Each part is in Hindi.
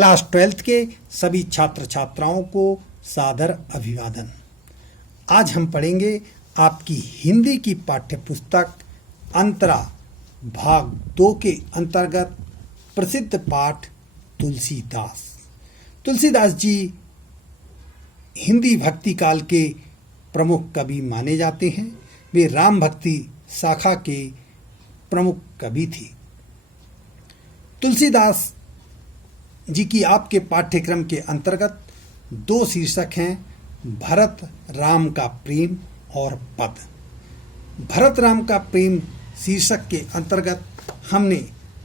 क्लास 12th के सभी छात्र छात्राओं को सादर अभिवादन। आज हम पढ़ेंगे आपकी हिंदी की पाठ्य पुस्तक अंतरा भाग 2 के अंतर्गत प्रसिद्ध पाठ तुलसीदास। तुलसीदास जी हिंदी भक्ति काल के प्रमुख कवि माने जाते हैं। वे राम भक्ति शाखा के प्रमुख कवि थे। तुलसीदास जी की आपके पाठ्यक्रम के अंतर्गत 2 शीर्षक हैं, भरत राम का प्रेम और पद। भरत राम का प्रेम शीर्षक के अंतर्गत हमने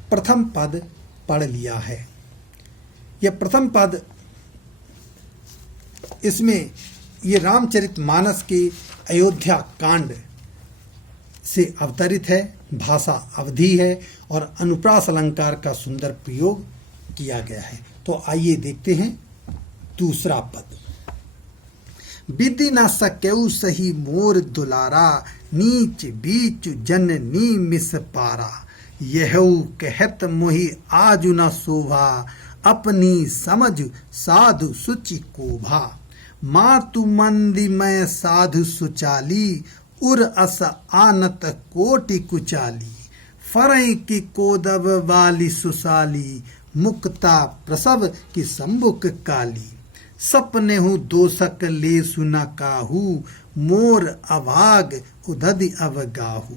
प्रथम पद पढ़ लिया है। यह प्रथम पद, इसमें ये रामचरितमानस के अयोध्या कांड से अवतरित है, भाषा अवधी है और अनुप्रास अलंकार का सुंदर प्रयोग किया गया है। तो आइए देखते हैं दूसरा पद। विधि न सकेउ सही मोर दुलारा, नीच बीच जननी मिस पारा। यहू कहत मोहि आजु न शोभा, अपनी समझ साधु सुचि कोभा। मातु मंदी मैं साधु सुचाली, उर अस आनत कोटि कुचाली। फरई की कोदब वाली सुसाली, मुक्ता प्रसव की संबुक काली। सपने हूँ दोषक ले सुना काहू, मोर अभाग उदधि अवगाहू।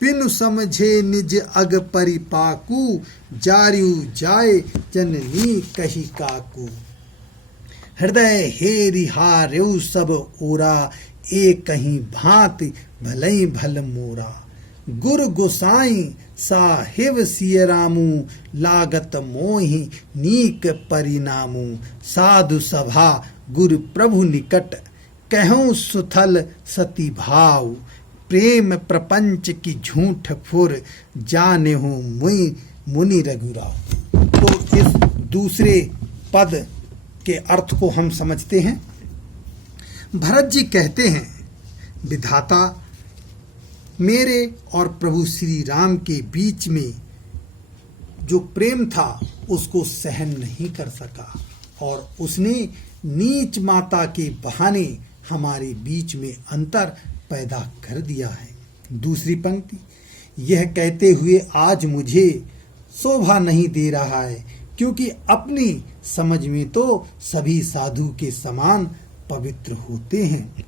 बिनु समझे निज अग परिपाकू, जारियु जाय जननी कही काकू। हृदय हेरि हार्यउ सब ओरा, एक कहीं भांति भलई भल मोरा। गुरु गोसाई साहिब सिय रामू, लागत मोहि नीक परिणामू। साधु सभा गुरु प्रभु निकट, कहूँ सुथल सती भाव। प्रेम प्रपंच की झूठ फुर, जाने हूँ मुई मुनि रघुराव। तो इस दूसरे पद के अर्थ को हम समझते हैं। भरत जी कहते हैं, विधाता मेरे और प्रभु श्री राम के बीच में जो प्रेम था उसको सहन नहीं कर सका और उसने नीच माता के बहाने हमारे बीच में अंतर पैदा कर दिया है। दूसरी पंक्ति, यह कहते हुए आज मुझे शोभा नहीं दे रहा है, क्योंकि अपनी समझ में तो सभी साधु के समान पवित्र होते हैं।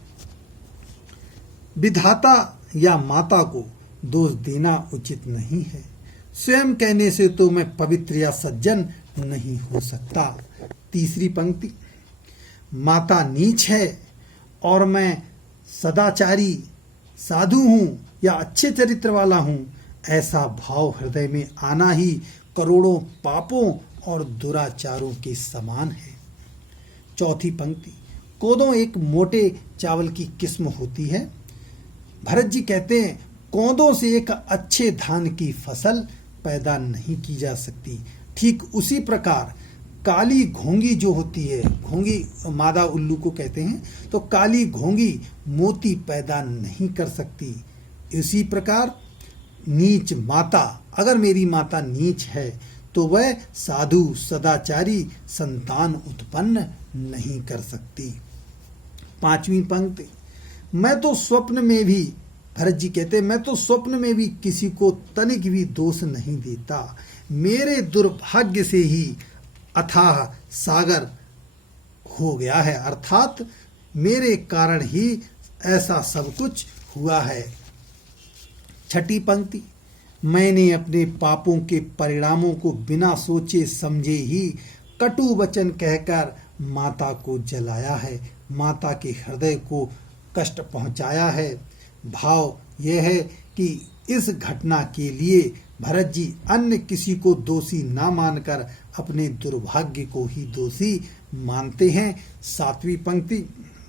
विधाता या माता को दोष देना उचित नहीं है। स्वयं कहने से तो मैं पवित्र या सज्जन नहीं हो सकता। तीसरी पंक्ति, माता नीच है और मैं सदाचारी साधु हूँ या अच्छे चरित्र वाला हूँ, ऐसा भाव हृदय में आना ही करोड़ों पापों और दुराचारों के समान है। चौथी पंक्ति, कोदो एक मोटे चावल की किस्म होती है। भरत जी कहते हैं, कोदों से एक अच्छे धान की फसल पैदा नहीं की जा सकती। ठीक उसी प्रकार काली घोंगी जो होती है, घोंगी मादा उल्लू को कहते हैं, तो काली घोंगी मोती पैदा नहीं कर सकती। इसी प्रकार नीच माता, अगर मेरी माता नीच है तो वह साधु सदाचारी संतान उत्पन्न नहीं कर सकती। पांचवी पंक्ति, मैं तो स्वप्न में भी, भरत जी कहते, मैं तो स्वप्न में भी किसी को तनिक भी दोष नहीं देता। मेरे दुर्भाग्य से ही अथाह सागर हो गया है, अर्थात मेरे कारण ही ऐसा सब कुछ हुआ है। छठी पंक्ति, मैंने अपने पापों के परिणामों को बिना सोचे समझे ही कटु वचन कहकर माता को जलाया है, माता के हृदय को कष्ट पहुंचाया है। भाव यह है कि इस घटना के लिए भरत जी अन्य किसी को दोषी ना मानकर अपने दुर्भाग्य को ही दोषी मानते हैं। सातवीं पंक्ति,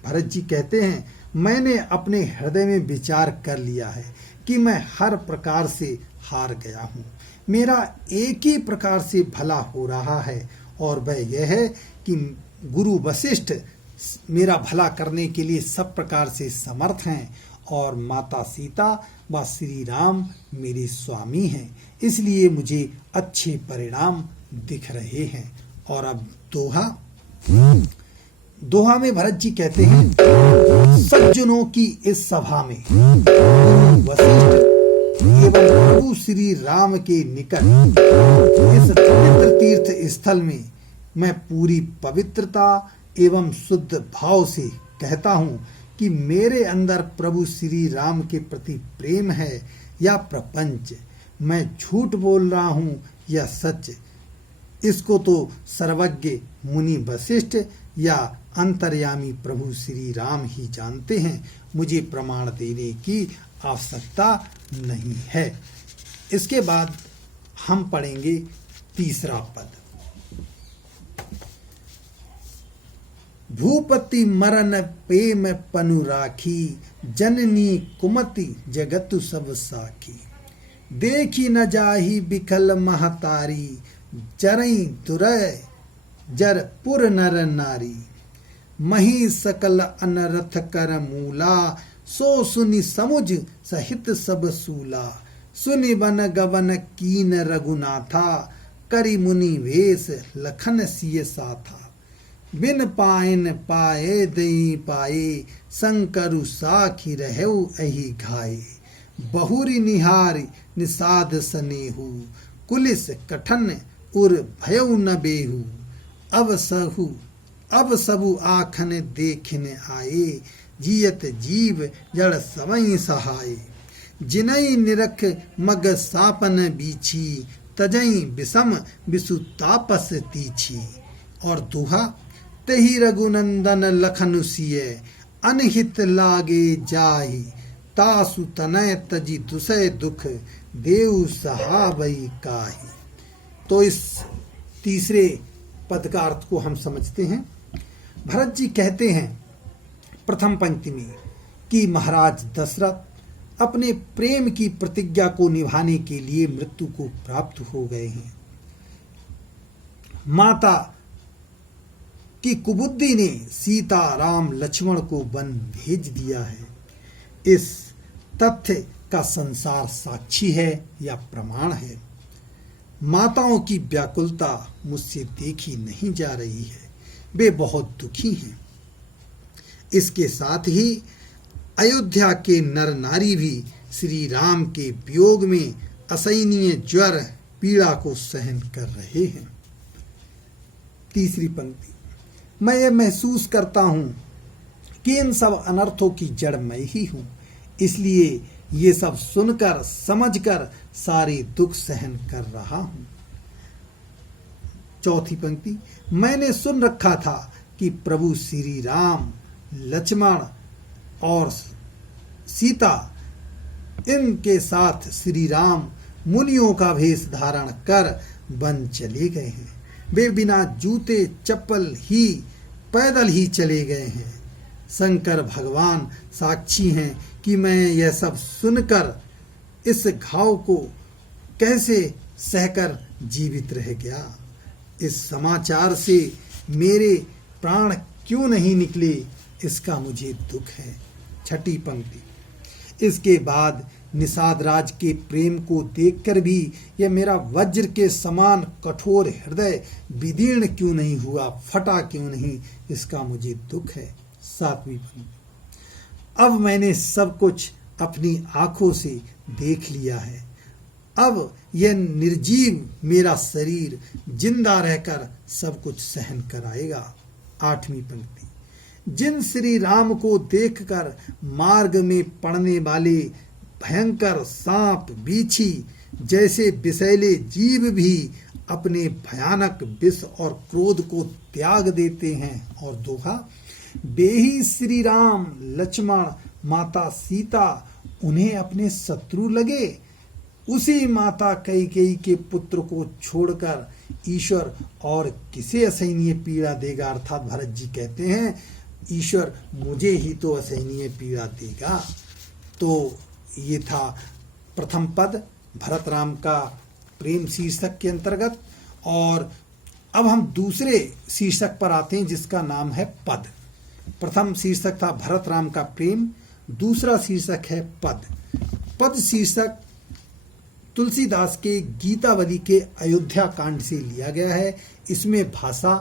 भरत जी कहते हैं, मैंने अपने हृदय में विचार कर लिया है कि मैं हर प्रकार से हार गया हूँ। मेरा एक ही प्रकार से भला हो रहा है और वह यह है कि गुरु वशिष्ठ मेरा भला करने के लिए सब प्रकार से समर्थ हैं और माता सीता व श्री राम मेरे स्वामी हैं, इसलिए मुझे अच्छे परिणाम दिख रहे हैं और अब दोहा में भरत जी कहते हैं, सज्जनों की इस सभा में वशिष्ठ एवं प्रभु श्री राम के निकट इस पवित्र तीर्थ स्थल में मैं पूरी पवित्रता एवं शुद्ध भाव से कहता हूँ कि मेरे अंदर प्रभु श्री राम के प्रति प्रेम है या प्रपंच, मैं झूठ बोल रहा हूँ या सच, इसको तो सर्वज्ञ मुनि वशिष्ठ या अंतर्यामी प्रभु श्री राम ही जानते हैं, मुझे प्रमाण देने की आवश्यकता नहीं है। इसके बाद हम पढ़ेंगे तीसरा पद। भूपति मरन प्रेम पनु राखी, जननी कुमति जगतु सब साखी। देखी न जाही बिखल महतारी, जरई दुरय जर पुर नर नारी। मही सकल अनरथ कर मूला, सो सुनि समुझ सहित सब सूला। सुनि बन गवन कीन रघुनाथा, करि मुनि वेश लखन सिय साथा। बिन पाइन पाए दई पाए, शंकरु साखी रहु एहि घाये। बहुरी निहारी निषाद सनेहु, कुलिस कठन उर भयउ न बेहु। अब सबु आखन देखिन आए, जियत जीव जड़ सवई सहाय। जिनई निरख मग सापन बीछी, तजई विषम विसु तापस तीछी। और दुहा, तेहि रघुनंदन लखनु सिय, अनहित लागे जाहि। तासु तनय तजी दुसय दुख, देव सहावई काहि। तो इस तीसरे पद का अर्थ को हम समझते हैं। भरत जी कहते हैं प्रथम पंक्ति में कि महाराज दशरथ अपने प्रेम की प्रतिज्ञा को निभाने के लिए मृत्यु को प्राप्त हो गए हैं। माता की कुबुद्धि ने सीता राम लक्ष्मण को वन भेज दिया है। इस तथ्य का संसार साक्षी है या प्रमाण है। माताओं की व्याकुलता मुझसे देखी नहीं जा रही है, वे बहुत दुखी हैं। इसके साथ ही अयोध्या के नर नारी भी श्री राम के वियोग में असहनीय ज्वर पीड़ा को सहन कर रहे हैं। तीसरी पंक्ति, मैं ये महसूस करता हूं कि इन सब अनर्थों की जड़ मैं ही हूं, इसलिए ये सब सुनकर समझकर सारे दुख सहन कर रहा हूं। चौथी पंक्ति, मैंने सुन रखा था कि प्रभु श्री राम, लक्ष्मण और सीता इनके साथ श्री राम मुनियों का वेश धारण कर वन चले गए हैं। वे बिना जूते चप्पल ही पैदल ही चले गए हैं। शंकर भगवान साक्षी हैं कि मैं यह सब सुनकर इस घाव को कैसे सहकर जीवित रह गया। इस समाचार से मेरे प्राण क्यों नहीं निकले, इसका मुझे दुख है। छठी पंक्ति, इसके बाद निषाद राज के प्रेम को देखकर भी यह मेरा वज्र के समान कठोर हृदय विदीर्ण क्यों नहीं हुआ, फटा क्यों नहीं, इसका मुझे दुख है। सातवीं पंक्ति, अब मैंने सब कुछ अपनी आंखों से देख लिया है। अब यह निर्जीव मेरा शरीर जिंदा रहकर सब कुछ सहन कराएगा। आठवीं पंक्ति, जिन श्री राम को देखकर मार्ग में पड़ने वाले भयंकर सांप बीछी जैसे विषैले जीव भी अपने भयानक विष और क्रोध को त्याग देते हैं। और दोहा, बेही श्री राम लक्ष्मण माता सीता उन्हें अपने शत्रु लगे। उसी माता कैकेयी के पुत्र को छोड़कर ईश्वर और किसे असहनीय पीड़ा देगा। अर्थात भरत जी कहते हैं ईश्वर मुझे ही तो असहनीय पीड़ा देगा। तो ये था प्रथम पद भरत राम का प्रेम शीर्षक के अंतर्गत। और अब हम दूसरे शीर्षक पर आते हैं जिसका नाम है पद। प्रथम शीर्षक था भरत राम का प्रेम, दूसरा शीर्षक है पद। पद शीर्षक तुलसीदास के गीतावली के अयोध्या कांड से लिया गया है। इसमें भाषा